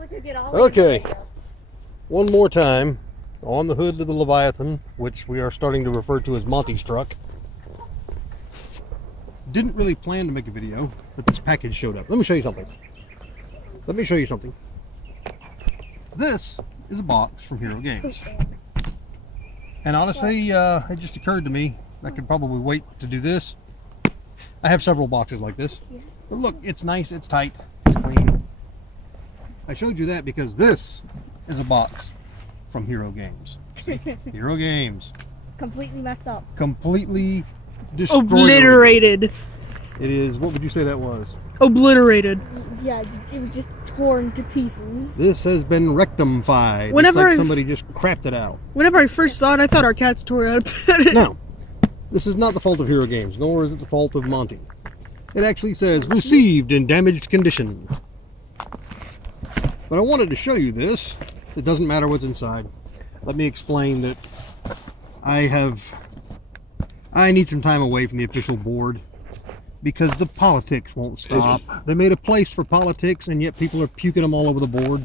we could get all Okay, one more time on the hood of the Leviathan, which we are starting to refer to as Monty's truck. Didn't really plan to make a video, but this package showed up. Let me show you something. This is a box from Hero Games. And honestly, it just occurred to me I could probably wait to do this. I have several boxes like this. But look, it's nice, it's tight, it's clean. I showed you that because this is a box from Hero Games. See? Hero Games. Completely messed up. Completely destroyed. Obliterated. It is, what would you say that was? Obliterated. Yeah, it was just torn to pieces. This has been rectified. Whenever it's like somebody just crapped it out. Whenever I first saw it, I thought our cats tore it up. Now, this is not the fault of Hero Games, nor is it the fault of Monty. It actually says, received in damaged condition. But I wanted to show you this. It doesn't matter what's inside. Let me explain that I need some time away from the official board because the politics won't stop. They made a place for politics and yet people are puking them all over the board.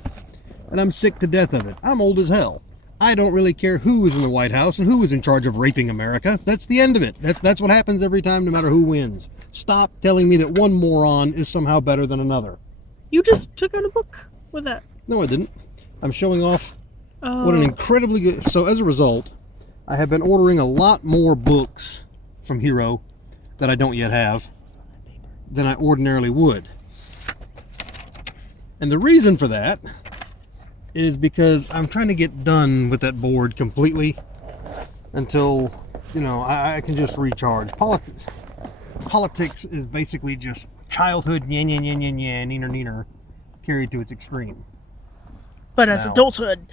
And I'm sick to death of it. I'm old as hell. I don't really care who is in the White House and who is in charge of raping America. That's the end of it. That's what happens every time, no matter who wins. Stop telling me that one moron is somehow better than another. You just took out a book with that. No, I didn't. I'm showing off what an incredibly good... So as a result, I have been ordering a lot more books from Hero that I don't yet have than I ordinarily would. And the reason for that is because I'm trying to get done with that board completely until, you know, I can just recharge. Politics is basically just childhood neener neener carried to its extreme. But as adulthood.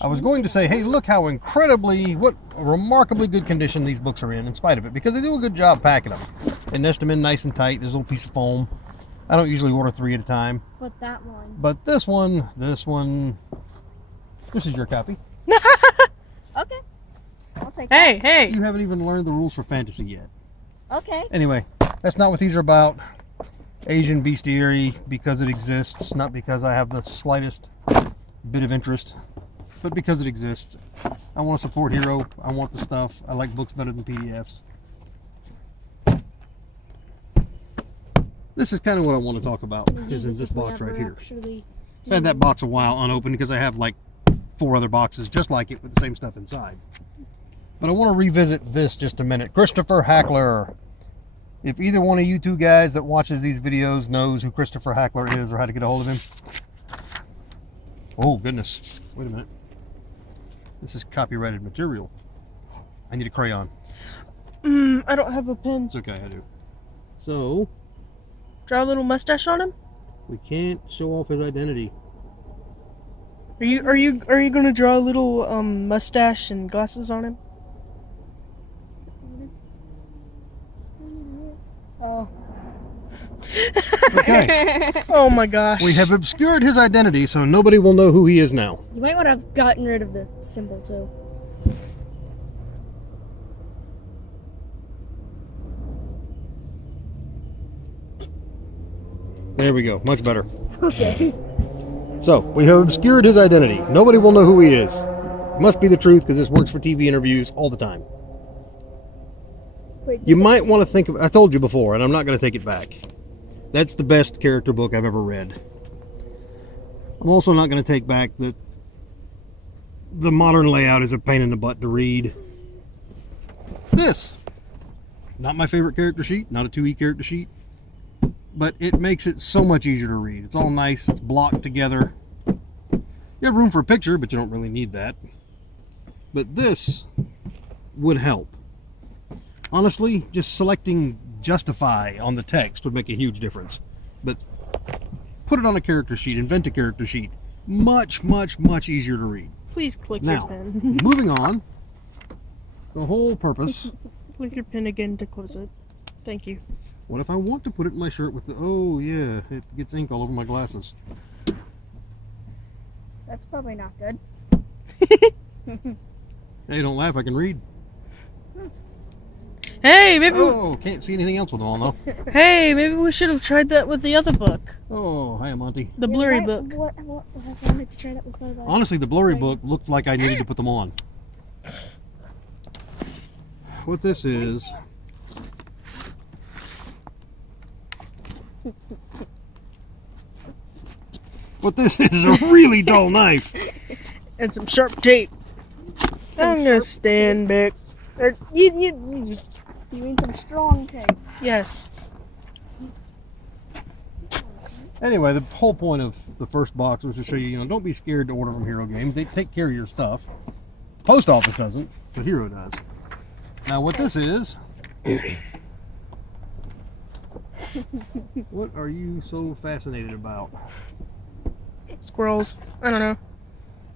I was going to say, hey, look how what remarkably good condition these books are in spite of it, because they do a good job packing them. They nest them in nice and tight. There's a little piece of foam. I don't usually order 3 at a time. But that one. But this one, this is your copy. Okay. I'll take that. Hey! You haven't even learned the rules for fantasy yet. Okay. Anyway, that's not what these are about. Asian bestiary because it exists, not because I have the slightest bit of interest, but because it exists. I want to support Hero. I want the stuff. I like books better than PDFs. This is kind of what I want to talk about, is in this box right here. I've had that box a while unopened because I have like 4 other boxes just like it with the same stuff inside. But I want to revisit this just a minute. Christopher Hackler. If either one of you two guys that watches these videos knows who Christopher Hackler is or how to get a hold of him. Oh, goodness. Wait a minute. This is copyrighted material. I need a crayon. I don't have a pen. It's okay, I do. So, Draw a little mustache on him? we can't show off his identity. Are you gonna draw a little mustache and glasses on him? Oh. Okay. Oh my gosh. We have obscured his identity, so nobody will know who he is now. You might want to have gotten rid of the symbol too. There we go. Much better. Okay. So, we have obscured his identity. Nobody will know who he is. Must be the truth, because this works for TV interviews all the time. Wait, You might want to think of... I told you before, and I'm not going to take it back. That's the best character book I've ever read. I'm also not going to take back that the modern layout is a pain in the butt to read. This. Not my favorite character sheet. Not a 2E character sheet. But it makes it so much easier to read. It's all nice. It's blocked together. You have room for a picture, but you don't really need that. But this would help. Honestly, just selecting justify on the text would make a huge difference. But put it on a character sheet, invent a character sheet. Much, much, much easier to read. Please click Now, your pen. moving on. The whole purpose. Click your pen again to close it. Thank you. What if I want to put it in my shirt with the... Oh, yeah, it gets ink all over my glasses. That's probably not good. Hey, don't laugh, I can read. Hey, maybe. Oh, can't see anything else with them on though. Hey, maybe we should have tried that with the other book, Oh, hi, Monty. the blurry book. What I wanted to try that with the Honestly, the blurry book looked like I needed to put them on. What this is... What this is a really dull knife. And some sharp tape. I'm gonna stand back. You mean some strong tape? Yes. Anyway, the whole point of the first box was to show you, don't be scared to order from Hero Games. They take care of your stuff. Post office doesn't, but Hero does. Now, what this is... What are you so fascinated about? Squirrels. I don't know.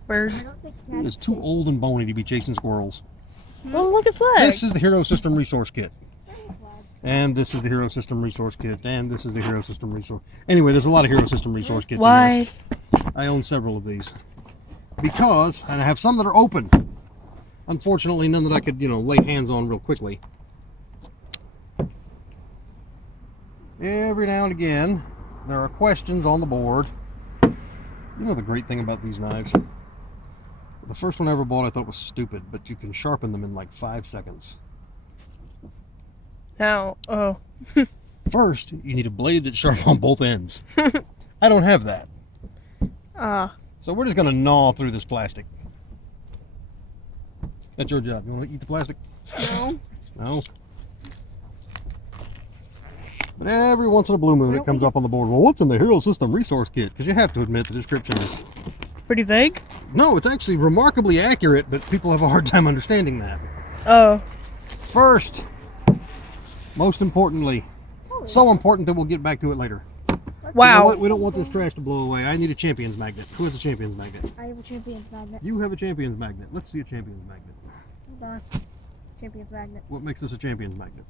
Birds. He is too old and bony to be chasing squirrels. Oh, look at Flag. This is the Hero System Resource Kit. And this is the Hero System Resource Kit. And this is the Hero System Resource... Anyway, there's a lot of Hero System Resource Kits in Why? here. I own several of these. Because, and I have some that are open. Unfortunately, none that I could, lay hands on real quickly. Every now and again, there are questions on the board. You know the great thing about these knives? The first one I ever bought I thought was stupid, but you can sharpen them in like 5 seconds. Now, oh. First, you need a blade that's sharp on both ends. I don't have that. So we're just going to gnaw through this plastic. That's your job. You want to eat the plastic? No. No? But every once in a blue moon it comes up on the board. Well, what's in the Hero System Resource Kit? Because you have to admit the description is... Pretty vague? No, it's actually remarkably accurate, but people have a hard time understanding that. Oh. First, most importantly, so important that we'll get back to it later. Wow. You know what? We don't want this trash to blow away. I need a Champions Magnet. Who has a Champions Magnet? I have a Champions Magnet. You have a Champions Magnet. Let's see a Champions Magnet. Hold on. Champions Magnet. What makes this a Champions Magnet?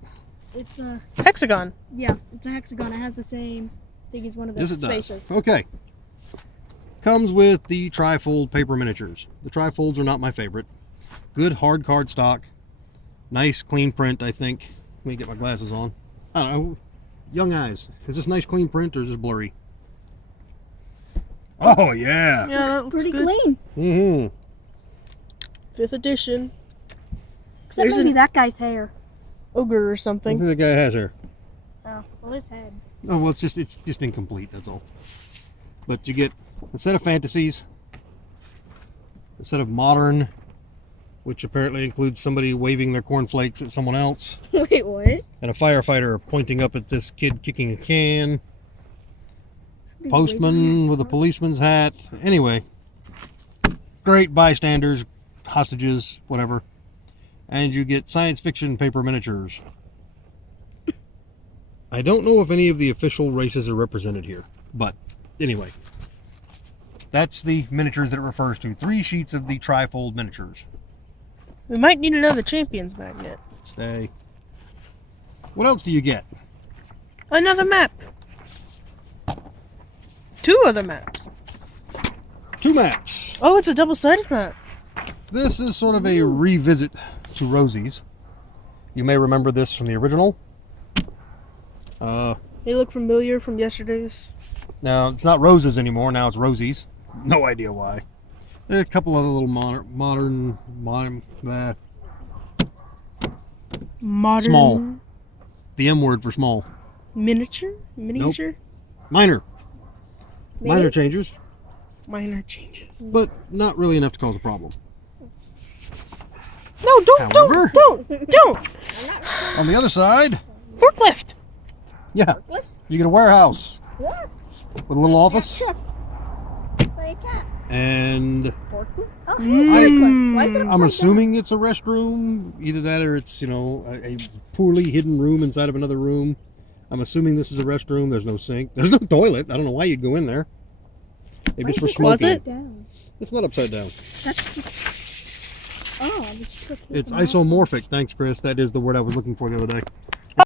It's a... Hexagon. Yeah, it's a hexagon. It has the same thing as one of the Yes, it spaces. does. Okay. Comes with the trifold paper miniatures. The trifolds are not my favorite. Good hard card stock. Nice clean print, I think. Let me get my glasses on. I don't know. Young eyes. Is this nice clean print or is this blurry? Oh, yeah. Yeah, that looks Pretty good. clean. Mm-hmm. 5th edition. Except There's maybe an- that guy's hair. Ogre or I something. think the guy has hair. Oh, well, his head. Oh, well, it's just incomplete, that's all. But you get a set of fantasies, a set of modern, which apparently includes somebody waving their cornflakes at someone else, Wait, what? and a firefighter pointing up at this kid kicking a can, postman with a policeman's hat. Anyway, great bystanders, hostages, whatever. And you get science fiction paper miniatures. I don't know if any of the official races are represented here, but anyway, that's the miniatures that it refers to. 3 sheets of the trifold miniatures. We might need another Champions Magnet. Stay. What else do you get? Another map. 2 other maps. 2 maps. Oh, it's a double-sided map. This is sort of a revisit to Rosie's. You may remember this from the original. They look familiar from yesterday's. Now, it's not Roses anymore. Now it's Rosie's. No idea why. There are a couple other little modern small. The M word for small. Miniature? Minor changes, Minor changes. but not really enough to cause a problem. No, However- don't! On the other side, Forklift! yeah, you get a warehouse What? with a little office By a cat. and Forklift? Oh, Mm. Why is it upside I'm assuming it's a restroom. Either that or it's, a poorly hidden room inside of another room. I'm assuming this is a restroom. There's no sink. There's no toilet. I don't know why you'd go in there. Maybe it's for Was smoking. it? down? It's not upside down. That's just... Oh, it's just... It's isomorphic. Thanks, Chris. That is the word I was looking for the other day.